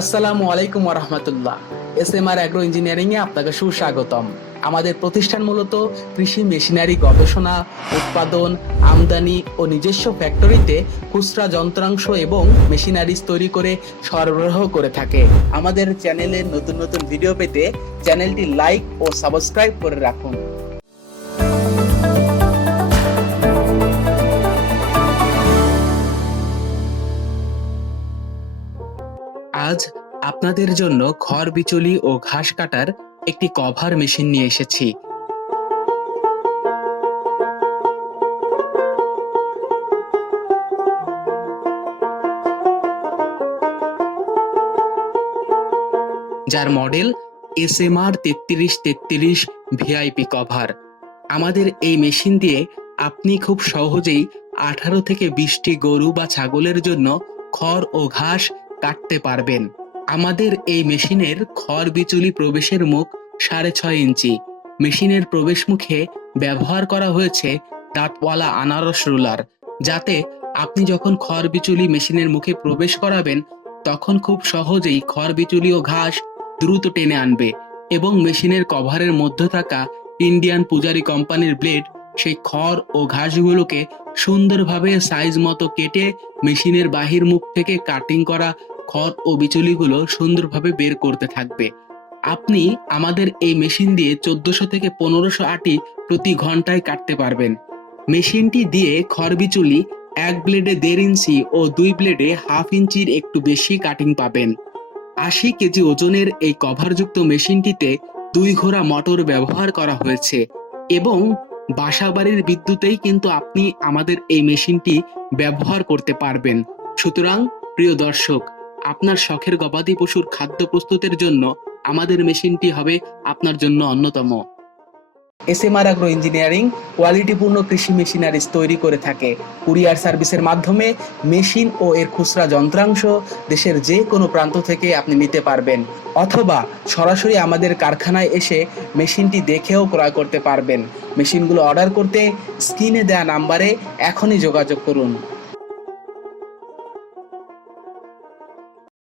আসসালামু আলাইকুম রহমতুল্লাহ S M R agro engineering এ আপনাকে সুস্বাগতম। আমাদের প্রতিষ্ঠান মূলত কৃষি মেশিনারি গবেষণা, উৎপাদন, আমদানি ও নিজস্ব ফ্যাক্টরিতে খুচরা যন্ত্রাংশ এবং মেশিনারিজ তৈরি করে সরবরাহ করে থাকে। আমাদের চ্যানেলে নতুন নতুন ভিডিও পেতে চ্যানেলটি লাইক ও সাবস্ক্রাইব করে রাখুন। আজ আপনাদের জন্য খড় বিচুলি ও ঘাস কাটার একটি কভার মেশিন নিয়ে এসেছি। যার মডেল এস এম আর তেত্রিশ তেত্রিশ ভিআইপি কভার। আমাদের এই মেশিন দিয়ে আপনি খুব সহজেই আঠারো থেকে বিশটি গরু বা ছাগলের জন্য খড় ও ঘাস কাটতে পারবেন। আমাদের এই মেশিনের খড় বিচুলি প্রবেশের মুখ সাড়ে ছয় ইঞ্চি। মেশিনের প্রবেশ মুখে ব্যবহার করা হয়েছে দাঁতওয়ালা আনারস রুলার, যাতে আপনি যখন খড় বিচুলি মেশিনের মুখে প্রবেশ করাবেন, তখন খুব সহজেই খড় বিচুলি ও ঘাস দ্রুত টেনে আনবে এবং মেশিনের কভারের মধ্যে থাকা ইন্ডিয়ান পূজারি কোম্পানির ব্লেড সেই খড় ও ঘাসগুলোকে সুন্দরভাবে সাইজ মতো কেটে মেশিনের বাহির মুখ থেকে কাটিং করা খড় ও বিচুলিগুলো সুন্দরভাবে বের করতে থাকবে। আপনি আমাদের এই মেশিন দিয়ে চোদ্দশো থেকে পনেরোশো আটি প্রতি ঘন্টায় কাটতে পারবেন। মেশিনটি দিয়ে খড় বিচুলি এক ব্লেডে দেড় ইঞ্চি ও দুই ব্লেডে হাফ ইঞ্চির একটু বেশি কাটিং পাবেন। আশি কেজি ওজনের এই কভারযুক্ত মেশিনটিতে দুই ঘোড়া মোটর ব্যবহার করা হয়েছে এবং বাসাবাড়ির বিদ্যুতেই কিন্তু আপনি আমাদের এই মেশিনটি ব্যবহার করতে পারবেন। সুতরাং, প্রিয় দর্শক আপনার শখের গবাদি পশুর খাদ্য প্রস্তুতের জন্য আমাদের মেশিনটি হবে আপনার জন্য অন্যতম। এস এম আগ্রো ইঞ্জিনিয়ারিং কোয়ালিটিপূর্ণ কৃষি মেশিনারিজ তৈরি করে থাকে। কুরিয়ার সার্ভিসের মাধ্যমে মেশিন ও এর খুচরা যন্ত্রাংশ দেশের যে কোনো প্রান্ত থেকে আপনি নিতে পারবেন। অথবা সরাসরি আমাদের কারখানায় এসে মেশিনটি দেখেও ক্রয় করতে পারবেন। মেশিনগুলো অর্ডার করতে স্ক্রিনে দেওয়া নাম্বারে এখনই যোগাযোগ করুন।